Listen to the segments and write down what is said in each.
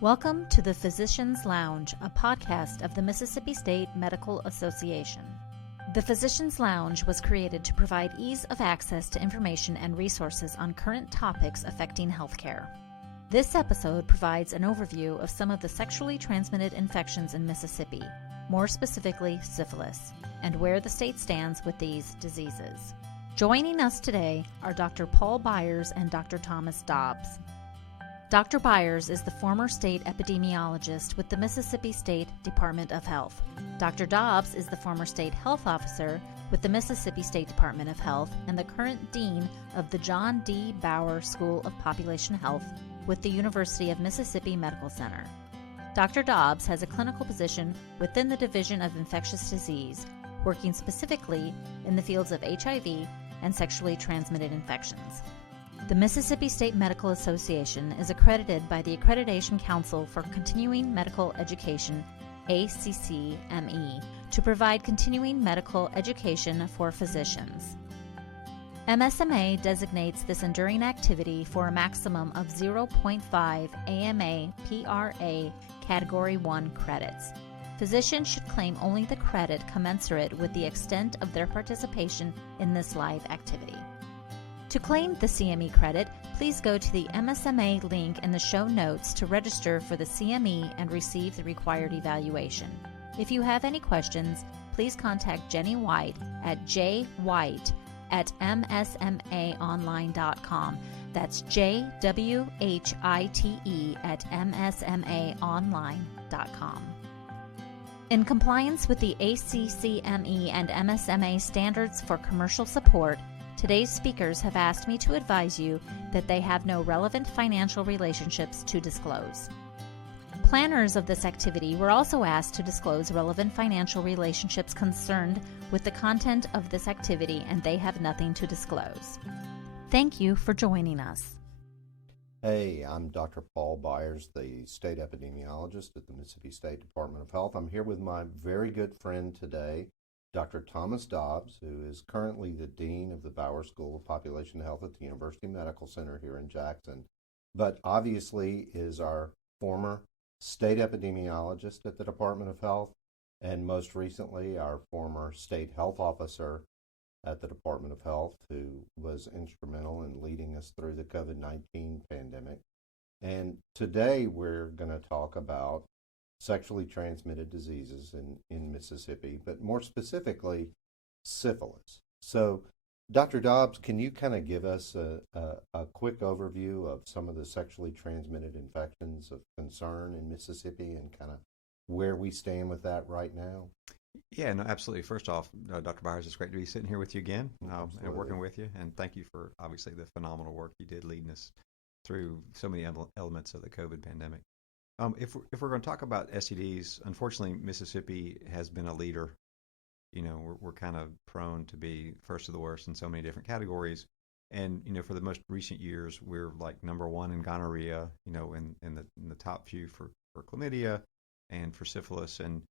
Welcome to the Physicians Lounge, a podcast of the Mississippi State Medical Association. The Physicians Lounge was created to provide ease of access to information and resources on current topics affecting healthcare. This episode provides an overview of some of the sexually transmitted infections in Mississippi, more specifically syphilis, and where the state stands with these diseases. Joining us today are Dr. Paul Byers and Dr. Thomas Dobbs. Dr. Byers is the former state epidemiologist with the Mississippi State Department of Health. Dr. Dobbs is the former state health officer with the Mississippi State Department of Health and the current dean of the John D. Bower School of Population Health with the University of Mississippi Medical Center. Dr. Dobbs has a clinical position within the Division of Infectious Disease, working specifically in the fields of HIV and sexually transmitted infections. The Mississippi State Medical Association is accredited by the Accreditation Council for Continuing Medical Education, ACCME, to provide continuing medical education for physicians. MSMA designates this enduring activity for a maximum of 0.5 AMA PRA Category 1 credits. Physicians should claim only the credit commensurate with the extent of their participation in this live activity. To claim the CME credit, please go to the MSMA link in the show notes to register for the CME and receive the required evaluation. If you have any questions, please contact Jenny White at jwhite@msmaonline.com. That's jwhite@msmaonline.com. In compliance with the ACCME and MSMA standards for commercial support, today's speakers have asked me to advise you that they have no relevant financial relationships to disclose. Planners of this activity were also asked to disclose relevant financial relationships concerned with the content of this activity, and they have nothing to disclose. Thank you for joining us. Hey, I'm Dr. Paul Byers, the state epidemiologist at the Mississippi State Department of Health. I'm here with my very good friend today, Dr. Thomas Dobbs, who is currently the Dean of the Bower School of Population Health at the University Medical Center here in Jackson, but obviously is our former state epidemiologist at the Department of Health, and most recently our former state health officer at the Department of Health, who was instrumental in leading us through the COVID-19 pandemic. And today we're going to talk about sexually transmitted diseases in Mississippi, but more specifically, syphilis. So, Dr. Dobbs, can you kind of give us a quick overview of some of the sexually transmitted infections of concern in Mississippi and kind of where we stand with that right now? Yeah, no, absolutely. First off, Dr. Byers, it's great to be sitting here with you again and working with you. And thank you for obviously the phenomenal work you did leading us through so many elements of the COVID pandemic. If we're going to talk about STDs, unfortunately, Mississippi has been a leader. You know, we're kind of prone to be first to the worst in so many different categories. And, you know, for the most recent years, we're like number one in gonorrhea, you know, in the top few for chlamydia and for syphilis. And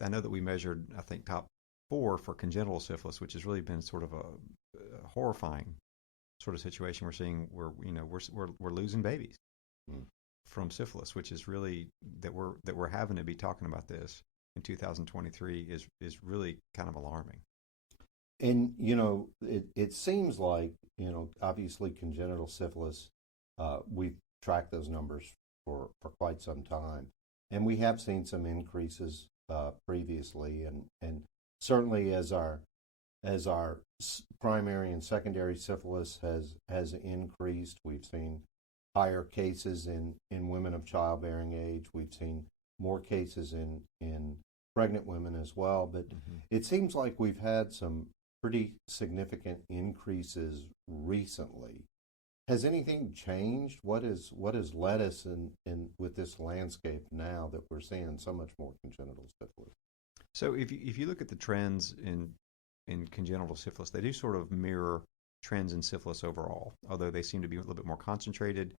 I know that we measured, I think, top 4 for congenital syphilis, which has really been sort of a horrifying sort of situation we're seeing where, you know, we're losing babies from syphilis, which is really that we're having to be talking about this in 2023 is really kind of alarming. And, you know, it seems like, you know, obviously congenital syphilis, we've tracked those numbers for quite some time. And we have seen some increases previously. And certainly as our primary and secondary syphilis has increased, we've seen higher cases in women of childbearing age. We've seen more cases in pregnant women as well. But it seems like we've had some pretty significant increases recently. Has anything changed? What has led us in with this landscape now that we're seeing so much more congenital syphilis? So if you look at the trends in congenital syphilis, they do sort of mirror trends in syphilis overall, although they seem to be a little bit more concentrated.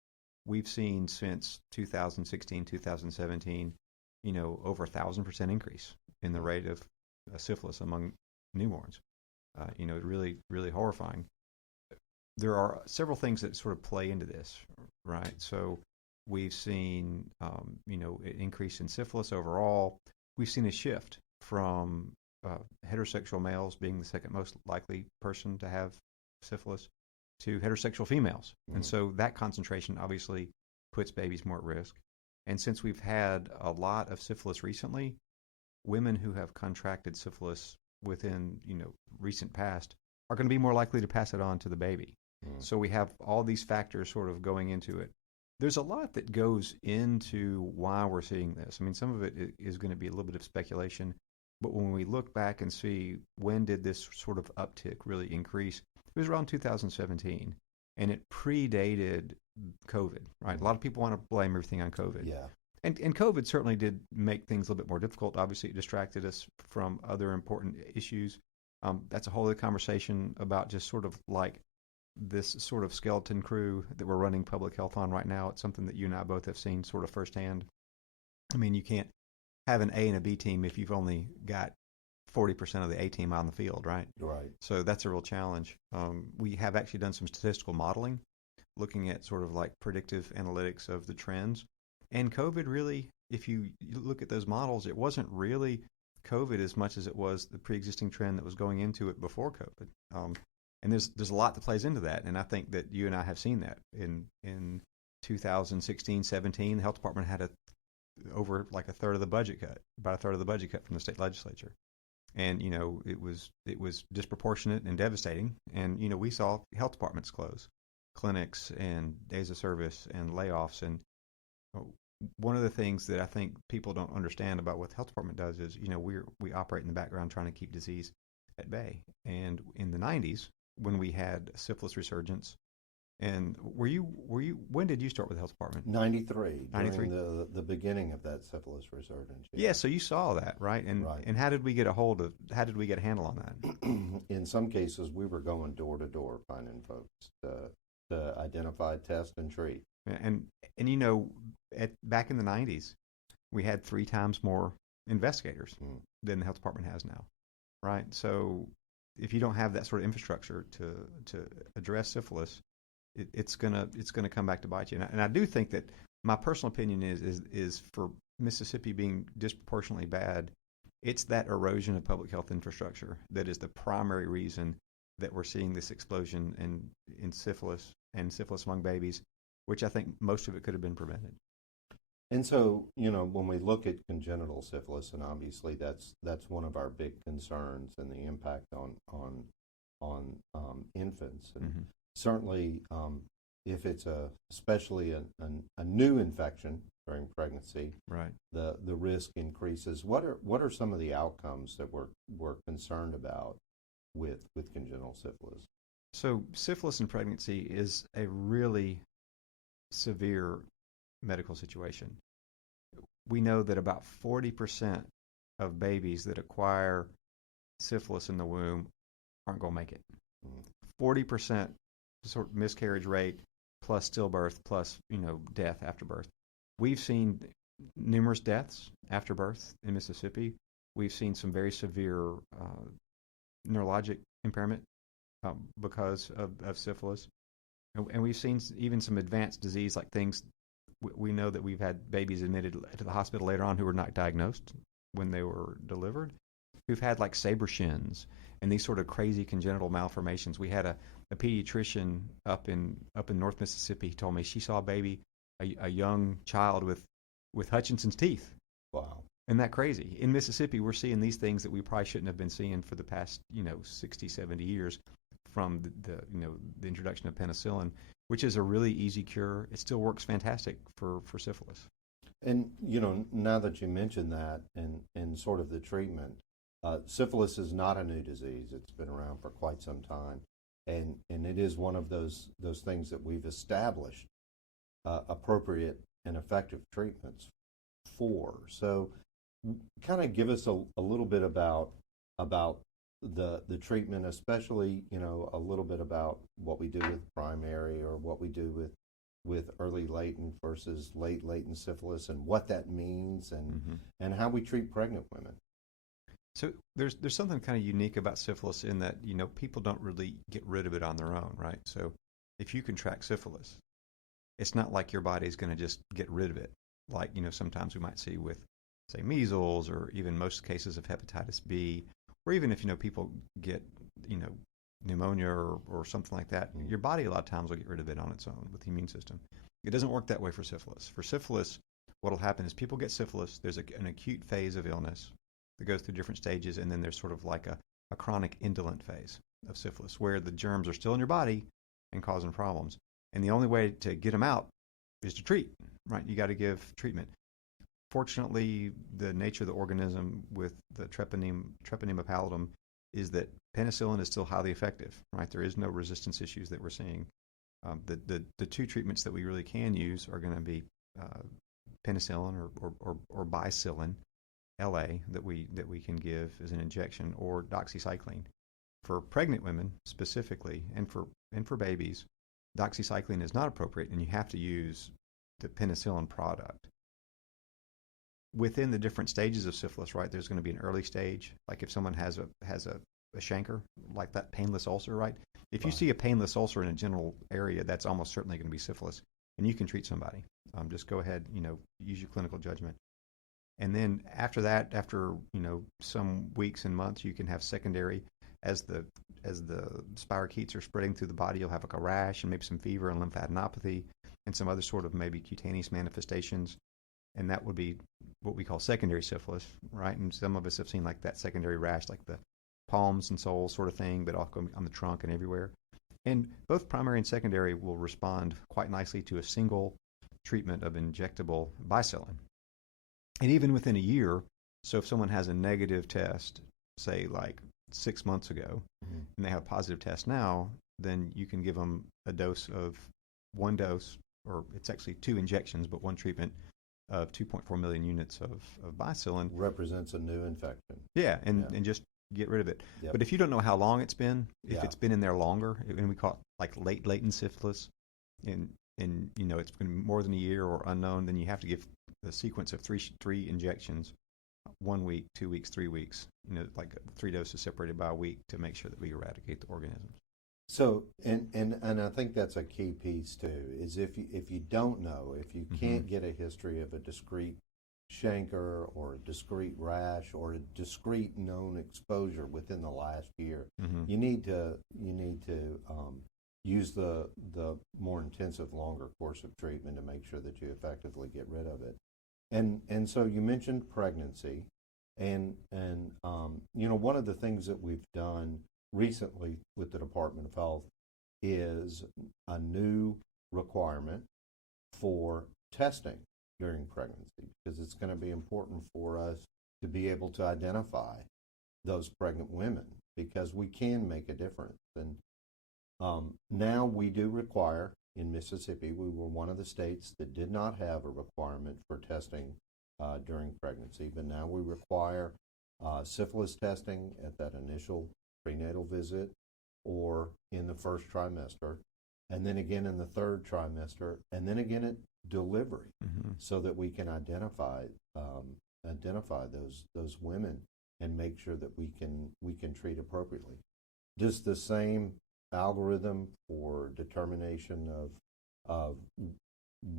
We've seen since 2016, 2017, you know, over 1,000% increase in the rate of syphilis among newborns. You know, really, really horrifying. There are several things that sort of play into this, right? So We've seen, an increase in syphilis overall. We've seen a shift from heterosexual males being the second most likely person to have syphilis to heterosexual females. And so that concentration obviously puts babies more at risk. And since we've had a lot of syphilis recently, women who have contracted syphilis within, recent past are going to be more likely to pass it on to the baby. So we have all these factors sort of going into it. There's a lot that goes into why we're seeing this. I mean, some of it is going to be a little bit of speculation, but when we look back and see when did this sort of uptick really increase, it was around 2017, and it predated COVID, right? A lot of people want to blame everything on COVID. Yeah. And COVID certainly did make things a little bit more difficult. Obviously, it distracted us from other important issues. That's a whole other conversation about just sort of like this sort of skeleton crew that we're running public health on right now. It's something that you and I both have seen sort of firsthand. I mean, you can't have an A and a B team if you've only got 40% of the A team on the field, right? Right. So that's a real challenge. We have actually done some statistical modeling, looking at sort of like predictive analytics of the trends. And COVID really, if you look at those models, it wasn't really COVID as much as it was the pre-existing trend that was going into it before COVID. And there's a lot that plays into that, and I think that you and I have seen that in 2016, 17. The health department had over like a third of the budget cut, about a third of the budget cut from the state legislature, and it was disproportionate and devastating. And we saw health departments close, clinics and days of service and layoffs. And one of the things that I think people don't understand about what the health department does is we operate in the background trying to keep disease at bay. And in the 90s, when we had syphilis resurgence, and when did you start with the health department? 93, during the beginning of that syphilis resurgence. Yeah, so you saw that, right? And how did we get a handle on that? In some cases, we were going door to door finding folks to identify, test, and treat. And back in the 90s, we had 3 times more investigators than the health department has now, right? So if you don't have that sort of infrastructure to address syphilis, it's gonna come back to bite you. And I do think that my personal opinion is for Mississippi being disproportionately bad, it's that erosion of public health infrastructure that is the primary reason that we're seeing this explosion in syphilis and syphilis among babies, which I think most of it could have been prevented. And so, when we look at congenital syphilis, and obviously that's one of our big concerns, and the impact on infants, and certainly if it's especially a new infection during pregnancy, right, the risk increases. What are some of the outcomes that we're concerned about with congenital syphilis? So syphilis in pregnancy is a really severe medical situation. We know that about 40% of babies that acquire syphilis in the womb aren't going to make it. 40% sort of miscarriage rate plus stillbirth plus death after birth. We've seen numerous deaths after birth in Mississippi. We've seen some very severe neurologic impairment because of syphilis. And we've seen even some advanced disease, like things we know that we've had babies admitted to the hospital later on who were not diagnosed when they were delivered, who've had like saber shins and these sort of crazy congenital malformations. We had a pediatrician up in North Mississippi told me she saw a baby, a young child with Hutchinson's teeth. Wow. Isn't that crazy? In Mississippi, we're seeing these things that we probably shouldn't have been seeing for the past 60, 70 years from the introduction of penicillin, which is a really easy cure. It still works fantastic for syphilis. And, now that you mentioned that and sort of the treatment, syphilis is not a new disease. It's been around for quite some time. And it is one of those things that we've established appropriate and effective treatments for. So kind of give us a little bit about the treatment, especially, a little bit about what we do with primary or what we do with early latent versus late latent syphilis, and what that means, and how we treat pregnant women. So there's something kind of unique about syphilis in that, people don't really get rid of it on their own, right? So if you contract syphilis, it's not like your body's going to just get rid of it. Like, sometimes we might see with, say, measles, or even most cases of hepatitis B, or even if, people get, pneumonia or something like that, your body a lot of times will get rid of it on its own with the immune system. It doesn't work that way for syphilis. For syphilis, what will happen is people get syphilis, there's an acute phase of illness that goes through different stages, and then there's sort of like a chronic indolent phase of syphilis where the germs are still in your body and causing problems. And the only way to get them out is to treat, right? You got to give treatment. Fortunately, the nature of the organism with the Treponema pallidum is that penicillin is still highly effective, right? There is no resistance issues that we're seeing. The two treatments that we really can use are going to be penicillin or bicillin LA that we can give as an injection, or doxycycline. For pregnant women specifically, and for babies, doxycycline is not appropriate, and you have to use the penicillin product. Within the different stages of syphilis, right, there's going to be an early stage, like if someone has a chancre, like that painless ulcer, right? If you see a painless ulcer in a genital area, that's almost certainly going to be syphilis, and you can treat somebody. Just go ahead, use your clinical judgment. And then after that, after some weeks and months, you can have secondary. As the spirochetes are spreading through the body, you'll have like a rash and maybe some fever and lymphadenopathy and some other sort of maybe cutaneous manifestations. And that would be what we call secondary syphilis, right? And some of us have seen like that secondary rash, like the palms and soles sort of thing, but also on the trunk and everywhere. And both primary and secondary will respond quite nicely to a single treatment of injectable bicillin. And even within a year, so if someone has a negative test, say like 6 months ago, and they have a positive test now, then you can give them one dose, or it's actually 2 injections, but 1 treatment of 2.4 million units of bicillin. Represents a new infection. Yeah, and just get rid of it. Yep. But if you don't know how long it's been, if it's been in there longer, and we call it like latent syphilis, and it's been more than a year or unknown, then you have to give the sequence of three injections, 1 week, 2 weeks, 3 weeks, like 3 doses separated by a week, to make sure that we eradicate the organisms. So, and I think that's a key piece too, is if you don't know, if you can't get a history of a discrete chancre or a discrete rash or a discrete known exposure within the last year, you need to use the more intensive, longer course of treatment to make sure that you effectively get rid of it. And so you mentioned pregnancy, and one of the things that we've done recently with the Department of Health is a new requirement for testing during pregnancy, because it's going to be important for us to be able to identify those pregnant women, because we can make a difference. And now we do require, in Mississippi, we were one of the states that did not have a requirement for testing during pregnancy, but now we require syphilis testing at that initial prenatal visit or in the first trimester, and then again in the third trimester, and then again at delivery, so that we can identify those women and make sure that we can treat appropriately. Does the same algorithm for determination of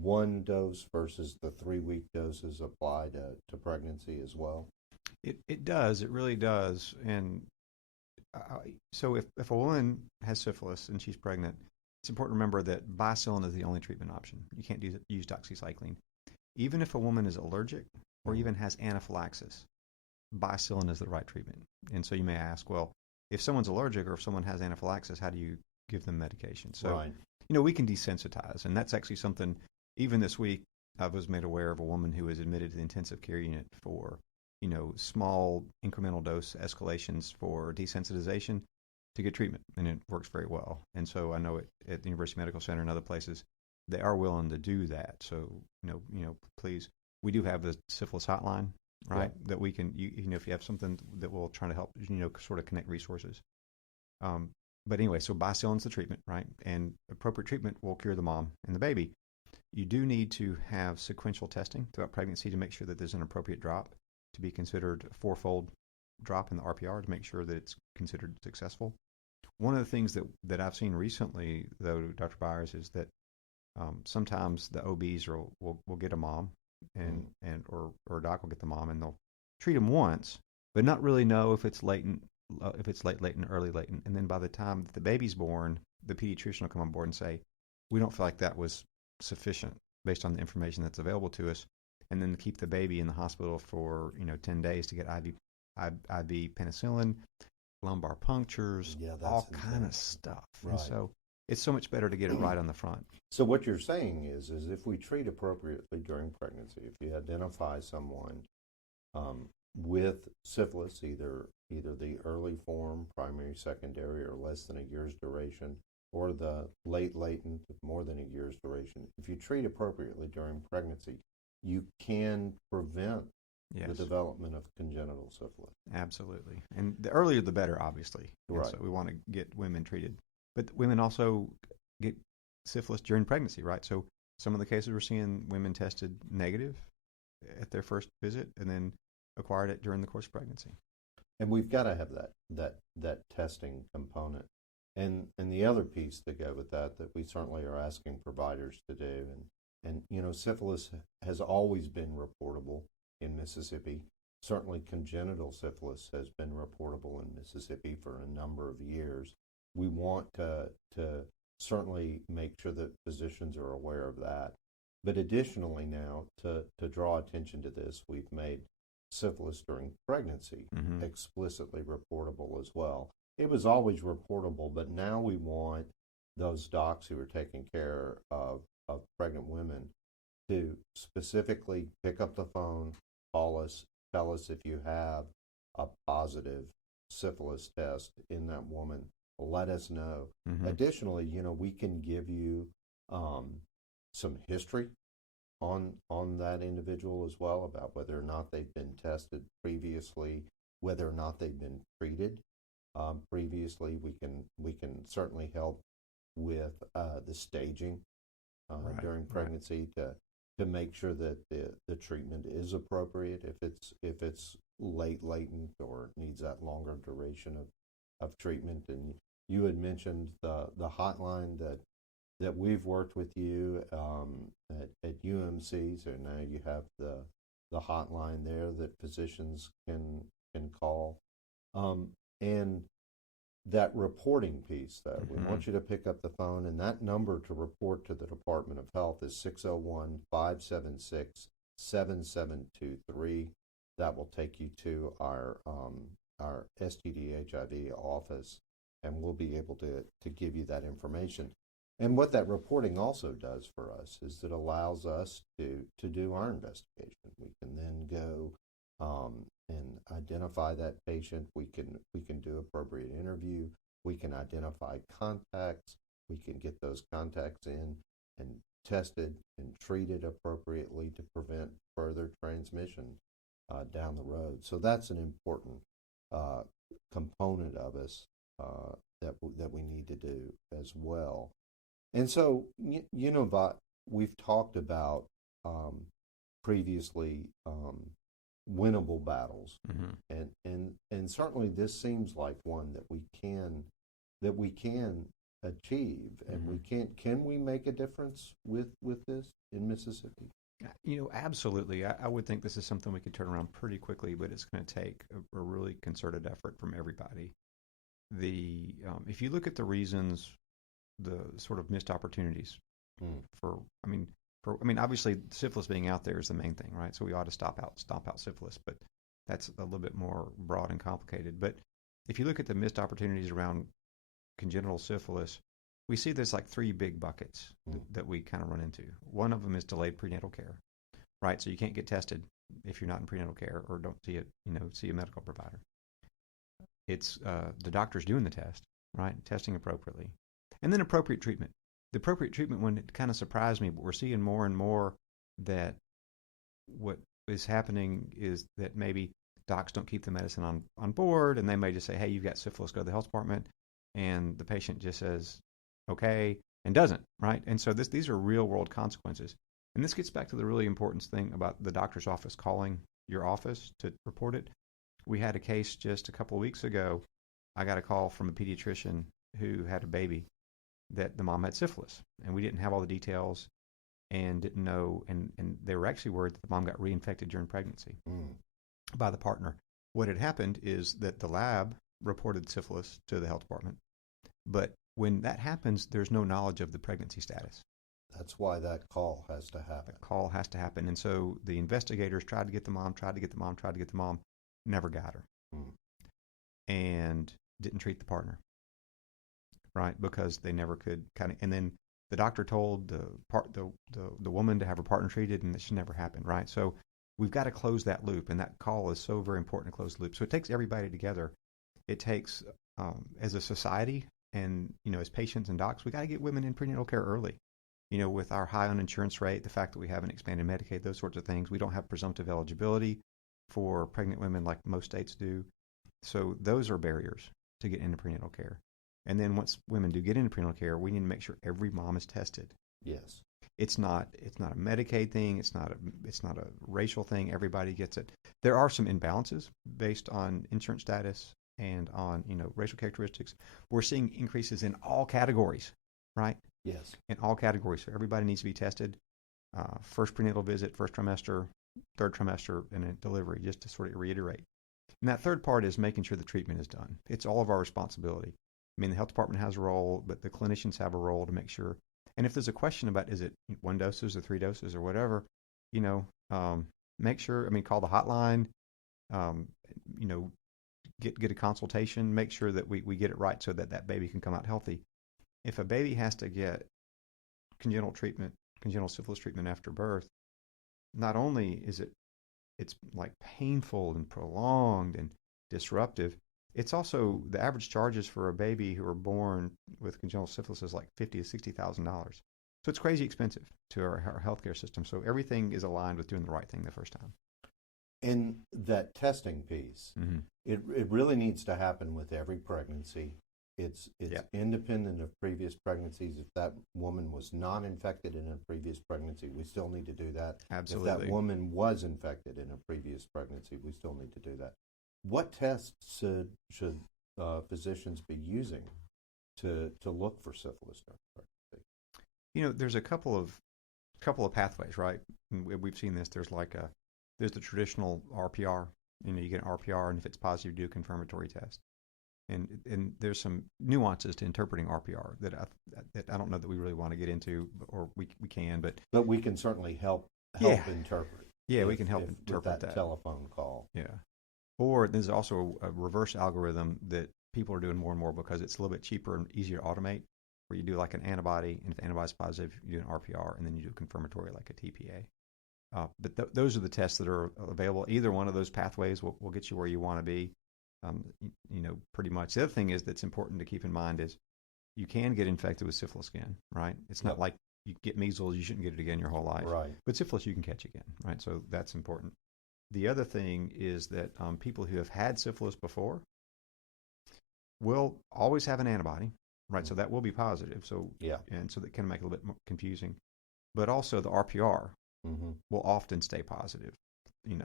1 dose versus the 3-week doses apply to pregnancy as well? It does. It really does. And so if a woman has syphilis and she's pregnant, it's important to remember that bicillin is the only treatment option. You can't use doxycycline. Even if a woman is allergic or even has anaphylaxis, bicillin is the right treatment. And so you may ask, well, if someone's allergic or if someone has anaphylaxis, how do you give them medication? So, right. We can desensitize. And that's actually something, even this week, I was made aware of a woman who was admitted to the intensive care unit for small incremental dose escalations for desensitization to get treatment, and it works very well. And so I know at the University Medical Center and other places, they are willing to do that. So, please, we do have the syphilis hotline, right? Yeah. That we can, if you have something that will try to help, sort of connect resources. But anyway, so bicillin's the treatment, right? And appropriate treatment will cure the mom and the baby. You do need to have sequential testing throughout pregnancy to make sure that there's an appropriate drop, to be considered a 4-fold drop in the RPR to make sure that it's considered successful. One of the things that I've seen recently, though, Dr. Byers, is that Sometimes the OBs will get a mom, or a doc will get the mom, and they'll treat them once, but not really know if it's latent, if it's late latent, early latent, and then by the time that the baby's born, the pediatrician will come on board and say, we don't feel like that was sufficient based on the information that's available to us, and then keep the baby in the hospital for 10 days to get IV penicillin, lumbar punctures, all kind of stuff. Right. And so it's so much better to get it right on the front. So what you're saying is if we treat appropriately during pregnancy, if you identify someone with syphilis, either the early form, primary, secondary, or less than a year's duration, or the late latent, more than a year's duration, if you treat appropriately during pregnancy, you can prevent the development of congenital syphilis. Absolutely. And the earlier the better, obviously. Right. So we want to get women treated. But women also get syphilis during pregnancy, right? So some of the cases we're seeing, women tested negative at their first visit and then acquired it during the course of pregnancy. And we've got to have that testing component. And the other piece to go with that we certainly are asking providers to do, and syphilis has always been reportable in Mississippi. Certainly congenital syphilis has been reportable in Mississippi for a number of years. We want to certainly make sure that physicians are aware of that. But additionally now, to draw attention to this, we've made syphilis during pregnancy explicitly reportable as well. It was always reportable, but now we want those docs who are taking care of pregnant women to specifically pick up the phone, call us, tell us if you have a positive syphilis test in that woman. Let us know. Additionally, we can give you some history on that individual as well, about whether or not they've been tested previously, whether or not they've been treated previously. We can certainly help with the staging during pregnancy to make sure that the treatment is appropriate if it's late latent or needs that longer duration of treatment. And you had mentioned the hotline that we've worked with you at UMC, so now you have the hotline there that physicians can call. And that reporting piece, though, we want you to pick up the phone, and that number to report to the Department of Health is 601-576-7723. That will take you to our STD HIV office, and we'll be able to give you that information. And what that reporting also does for us is it allows us to do our investigation. We can then go and identify that patient. We can do appropriate interview. We can identify contacts. We can get those contacts in and tested and treated appropriately to prevent further transmission down the road. So that's an important component of us that we need to do as well. And so, we've talked about previously winnable battles, and certainly this seems like one that we can achieve, and can we make a difference with this in Mississippi? Absolutely. I would think this is something we could turn around pretty quickly, but it's going to take a really concerted effort from everybody. If you look at the reasons, the sort of missed opportunities obviously syphilis being out there is the main thing, right? So we ought to stomp out syphilis, but that's a little bit more broad and complicated. But if you look at the missed opportunities around congenital syphilis, we see there's like three big buckets that we kind of run into. One of them is delayed prenatal care, right? So you can't get tested if you're not in prenatal care or don't see a medical provider. It's the doctor's doing the test, right? Testing appropriately. And then appropriate treatment. The appropriate treatment one, it kind of surprised me, but we're seeing more and more that what is happening is that maybe docs don't keep the medicine on board, and they may just say, hey, you've got syphilis, go to the health department, and the patient just says, okay, and doesn't, right? And so these are real-world consequences. And this gets back to the really important thing about the doctor's office calling your office to report it. We had a case just a couple of weeks ago. I got a call from a pediatrician who had a baby that the mom had syphilis, and we didn't have all the details and didn't know, and they were actually worried that the mom got reinfected during pregnancy by the partner. What had happened is that the lab reported syphilis to the health department, but when that happens, there's no knowledge of the pregnancy status. That's why that call has to happen. The call has to happen, and so the investigators tried to get the mom, never got her, and didn't treat the partner, right? Because they never could and then the doctor told the woman to have her partner treated, and it should never happen, right? So we've got to close that loop, and that call is so very important to close the loop. So it takes everybody together. It takes, as a society and, as patients and docs, we got to get women in prenatal care early. With our high uninsurance rate, the fact that we haven't expanded Medicaid, those sorts of things, we don't have presumptive eligibility for pregnant women like most states do. So those are barriers to get into prenatal care. And then once women do get into prenatal care, we need to make sure every mom is tested. Yes. It's not a Medicaid thing. It's not a racial thing. Everybody gets it. There are some imbalances based on insurance status and on racial characteristics. We're seeing increases in all categories, right? Yes. In all categories. So everybody needs to be tested. First prenatal visit, first trimester, third trimester, and then delivery, just to sort of reiterate. And that third part is making sure the treatment is done. It's all of our responsibility. I mean, the health department has a role, but the clinicians have a role to make sure. And if there's a question about is it 1 doses or 3 doses or whatever, make sure, call the hotline, get a consultation, make sure that we get it right so that baby can come out healthy. If a baby has to get congenital syphilis treatment after birth, not only is it's like painful and prolonged and disruptive, it's also the average charges for a baby who are born with congenital syphilis is like $50,000 to $60,000. So it's crazy expensive to our healthcare system. So everything is aligned with doing the right thing the first time. And that testing piece, it really needs to happen with every pregnancy. It's independent of previous pregnancies. If that woman was not infected in a previous pregnancy, we still need to do that. Absolutely. If that woman was infected in a previous pregnancy, we still need to do that. What tests should physicians be using to look for syphilis during pregnancy? There's a couple of pathways, right? We've seen this. There's there's the traditional RPR. You get an RPR, and if it's positive, you do a confirmatory test. And there's some nuances to interpreting RPR that I don't know that we really want to get into, or we can, but we can certainly help interpret. Yeah, we can help interpret that telephone call. Yeah. Or there's also a reverse algorithm that people are doing more and more because it's a little bit cheaper and easier to automate, where you do like an antibody, and if the antibody's positive, you do an RPR, and then you do a confirmatory like a TPA. But those are the tests that are available. Either one of those pathways will get you where you want to be, pretty much. The other thing that's important to keep in mind is you can get infected with syphilis again, right? It's not like you get measles, you shouldn't get it again your whole life. Right. But syphilis you can catch again, right? So that's important. The other thing is that people who have had syphilis before will always have an antibody, right? So that will be positive. So and so that can make it a little bit more confusing. But also the RPR will often stay positive,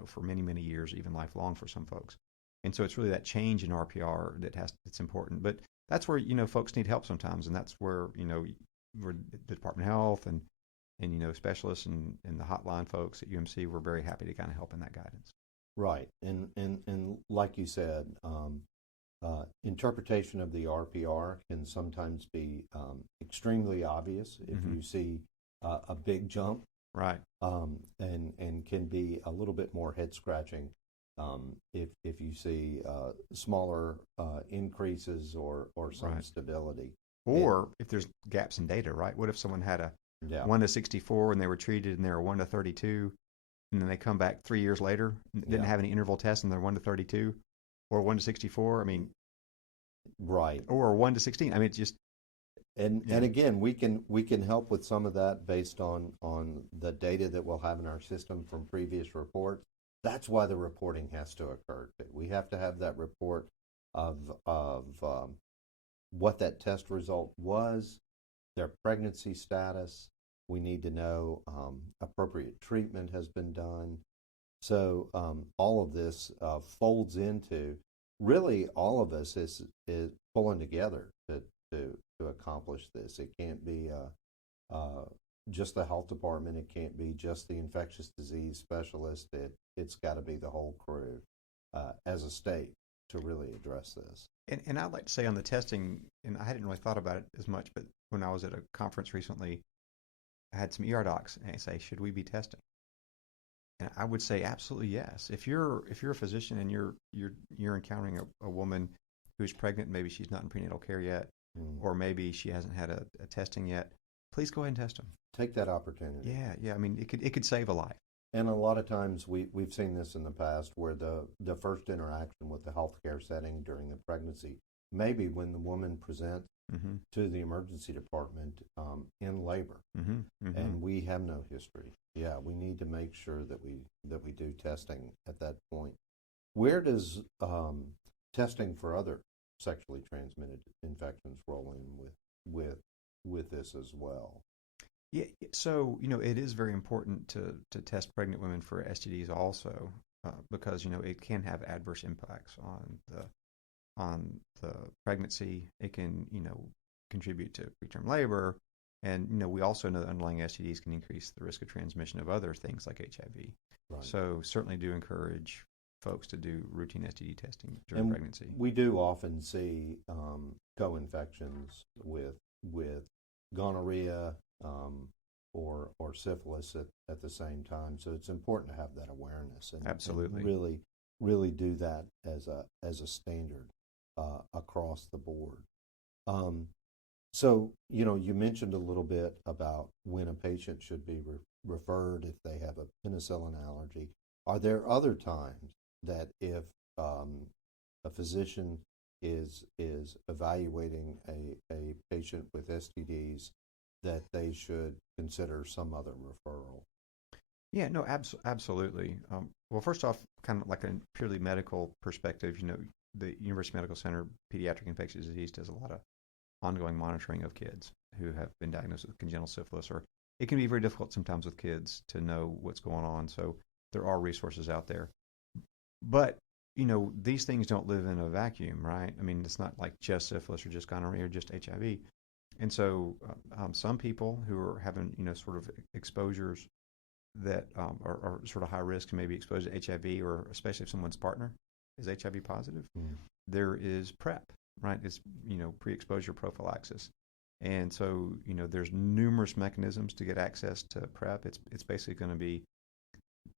for many, many years, even lifelong for some folks. And so it's really that change in RPR that's important. But that's where folks need help sometimes, and that's where we're the Department of Health and specialists and the hotline folks at UMC, we're very happy to kind of help in that guidance. Right, and like you said, interpretation of the RPR can sometimes be extremely obvious if you see a big jump, right, and can be a little bit more head scratching if you see smaller increases or some stability, or if there's gaps in data, right? What if someone had a 1 to 64 and they were treated and they were 1 to 32, and then they come back 3 years later and didn't have any interval tests and they're 1 to 32 or 1 to 64? Right. Or 1 to 16. It's just. And again, we can help with some of that based on the data that we'll have in our system from previous reports. That's why the reporting has to occur. We have to have that report of what that test result was, their pregnancy status. We need to know appropriate treatment has been done. So all of this folds into really all of us is pulling together to accomplish this. It can't be just the health department. It can't be just the infectious disease specialist. It's got to be the whole crew as a state to really address this. And I'd like to say on the testing, and I hadn't really thought about it as much, but when I was at a conference recently, I had some ER docs and say, should we be testing? And I would say absolutely yes. If you're a physician and you're encountering a woman who's pregnant, maybe she's not in prenatal care yet, or maybe she hasn't had a testing yet, please go ahead and test them. Take that opportunity. Yeah. I mean, it could save a life. And a lot of times we've seen this in the past where the first interaction with the healthcare setting during the pregnancy, maybe when the woman presents to the emergency department in labor, and we have no history. Yeah, we need to make sure that we do testing at that point. Where does testing for other sexually transmitted infections roll in with this as well? Yeah, so it is very important to test pregnant women for STDs also, because it can have adverse impacts on the pregnancy. It can contribute to preterm labor, and we also know that underlying STDs can increase the risk of transmission of other things like HIV. Right. So certainly do encourage folks to do routine STD testing during pregnancy. We do often see co-infections with gonorrhea or syphilis at the same time. So it's important to have that awareness and absolutely and really do that as a standard across the board. So you mentioned a little bit about when a patient should be referred if they have a penicillin allergy. Are there other times that if a physician is evaluating a patient with STDs that they should consider some other referral? Yeah, no, absolutely. Well, first off, kind of like a purely medical perspective, the University Medical Center Pediatric Infectious Disease does a lot of ongoing monitoring of kids who have been diagnosed with congenital syphilis, or it can be very difficult sometimes with kids to know what's going on. So there are resources out there. But, these things don't live in a vacuum, right? I mean, it's not like just syphilis or just gonorrhea or just HIV. And so some people who are having, sort of exposures that are sort of high risk and maybe exposed to HIV, or especially if someone's partner is HIV positive, there is PrEP, right? It's, pre-exposure prophylaxis. And so, there's numerous mechanisms to get access to PrEP. It's basically going to be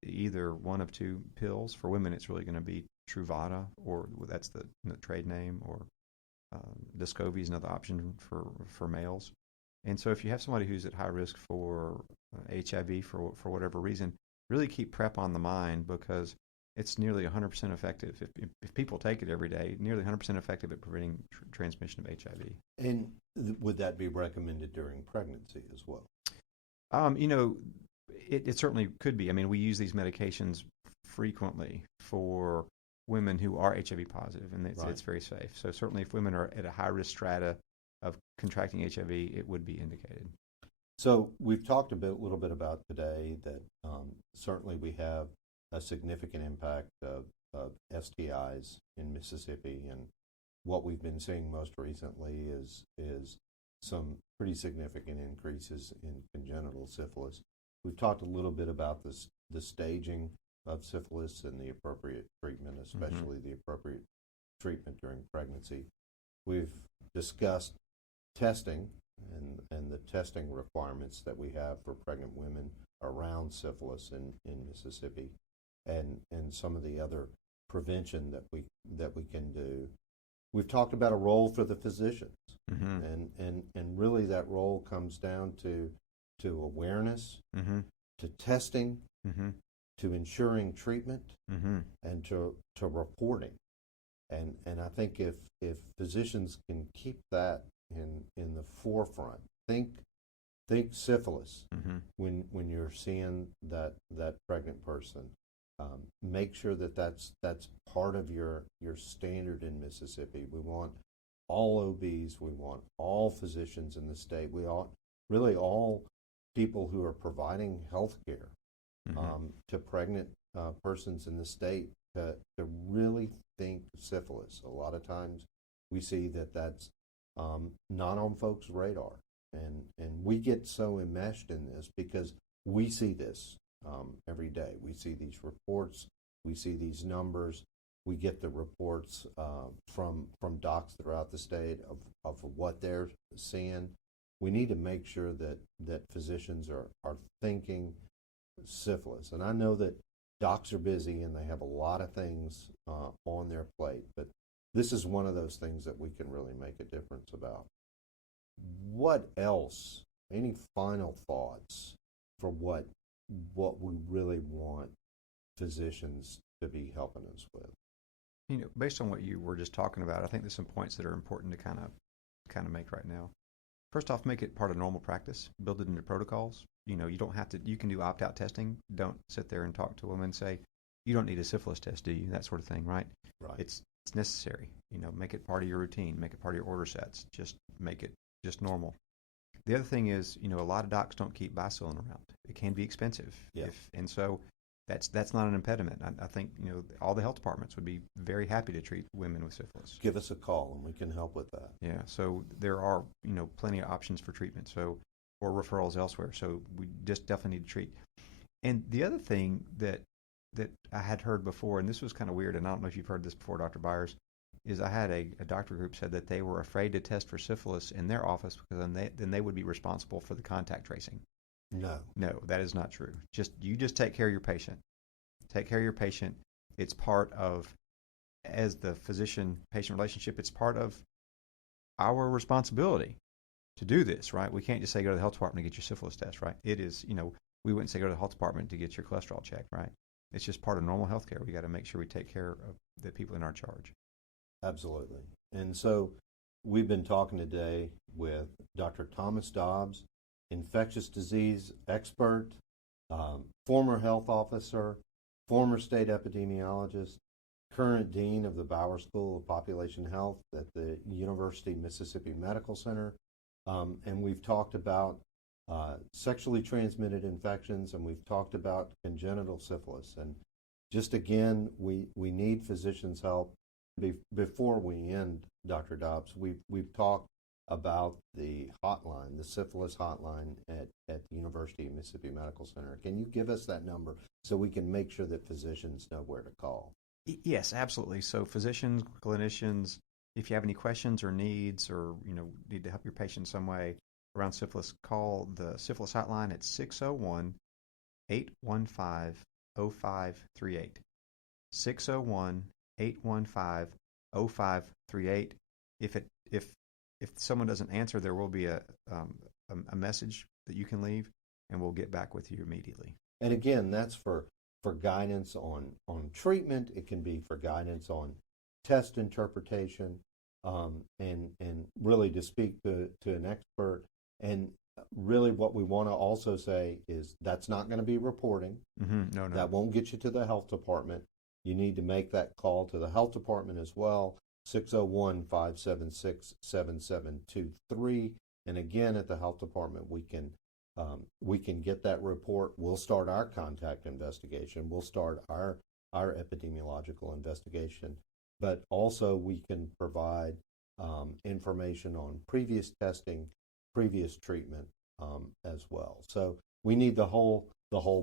either one of two pills. For women, it's really going to be Truvada, or that's the trade name, or Descovy is another option for males. And so if you have somebody who's at high risk for HIV for whatever reason, really keep PrEP on the mind, because it's nearly 100% effective. If people take it every day, nearly 100% effective at preventing transmission of HIV. And would that be recommended during pregnancy as well? It certainly could be. I mean, we use these medications frequently for women who are HIV positive, and it's very safe. So certainly if women are at a high-risk strata of contracting HIV, it would be indicated. So we've talked a little bit about today that certainly we have a significant impact of STIs in Mississippi, and what we've been seeing most recently is some pretty significant increases in congenital syphilis. We've talked a little bit about the staging of syphilis and the appropriate treatment, especially the appropriate treatment during pregnancy. We've discussed testing and the testing requirements that we have for pregnant women around syphilis in Mississippi, and some of the other prevention that we can do. We've talked about a role for the physicians, and really that role comes down to awareness, to testing, to ensuring treatment, and to reporting. And I think if physicians can keep that in the forefront, think syphilis when you're seeing that pregnant person. Make sure that's part of your standard in Mississippi. We want all OBs, we want all physicians in the state, really all people who are providing health care to pregnant persons in the state to really think syphilis. A lot of times we see that's not on folks' radar. And we get so enmeshed in this because we see this every day. We see these reports, we see these numbers, we get the reports from docs throughout the state of what they're seeing. We need to make sure that physicians are thinking syphilis. And I know that docs are busy and they have a lot of things on their plate, but this is one of those things that we can really make a difference about. What else? Any final thoughts for what we really want physicians to be helping us with? You know, based on what you were just talking about, I think there's some points that are important to kind of make right now. First off, make it part of normal practice. Build it into protocols. You know, you don't have to. You can do opt-out testing. Don't sit there and talk to them and say, "You don't need a syphilis test, do you?" That sort of thing, right? Right. It's necessary. You know, make it part of your routine. Make it part of your order sets. Just make it just normal. The other thing is, you know, a lot of docs don't keep bicillin around. It can be expensive. Yeah. And so that's not an impediment. I think, you know, all the health departments would be very happy to treat women with syphilis. Give us a call and we can help with that. Yeah. So there are, you know, plenty of options for treatment. So, or referrals elsewhere. So we just definitely need to treat. And the other thing that I had heard before, and this was kind of weird, and I don't know if you've heard this before, Dr. Byers, is I had a doctor group said that they were afraid to test for syphilis in their office because then they would be responsible for the contact tracing. No, that is not true. You just take care of your patient. Take care of your patient. It's part of, as the physician-patient relationship, it's part of our responsibility to do this, right? We can't just say go to the health department to get your syphilis test, right? It is, you know, we wouldn't say go to the health department to get your cholesterol checked, right? It's just part of normal health care. We got to make sure we take care of the people in our charge. Absolutely. And so we've been talking today with Dr. Thomas Dobbs, infectious disease expert, former health officer, former state epidemiologist, current dean of the Bauer School of Population Health at the University of Mississippi Medical Center. And we've talked about sexually transmitted infections, and we've talked about congenital syphilis. And just again, we need physicians' help. Before we end, Dr. Dobbs, we've talked about the hotline, the syphilis hotline at the University of Mississippi Medical Center. Can you give us that number so we can make sure that physicians know where to call? Yes, absolutely. So physicians, clinicians, if you have any questions or needs, or you know, need to help your patient some way around syphilis, call the syphilis hotline at 601-815-0538. 601-815-0538. If someone doesn't answer, there will be a message that you can leave, and we'll get back with you immediately. And again, that's for guidance on treatment. It can be for guidance on test interpretation, and really to speak to an expert. And really what we want to also say is that's not going to be reporting. Mm-hmm. No. That won't get you to the health department. You need to make that call to the health department as well, 601-576-7723. And again, at the health department, we can get that report. We'll start our contact investigation. We'll start our epidemiological investigation. But also we can provide information on previous testing, previous treatment as well. So we need the whole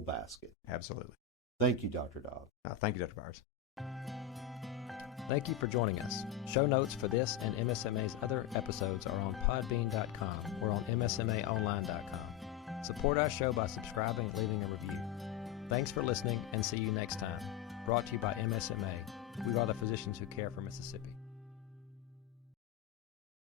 basket. Absolutely. Thank you, Dr. Dobbs. Thank you, Dr. Byers. Thank you for joining us. Show notes for this and MSMA's other episodes are on podbean.com or on msmaonline.com. Support our show by subscribing and leaving a review. Thanks for listening, and see you next time. Brought to you by MSMA. We are the physicians who care for Mississippi.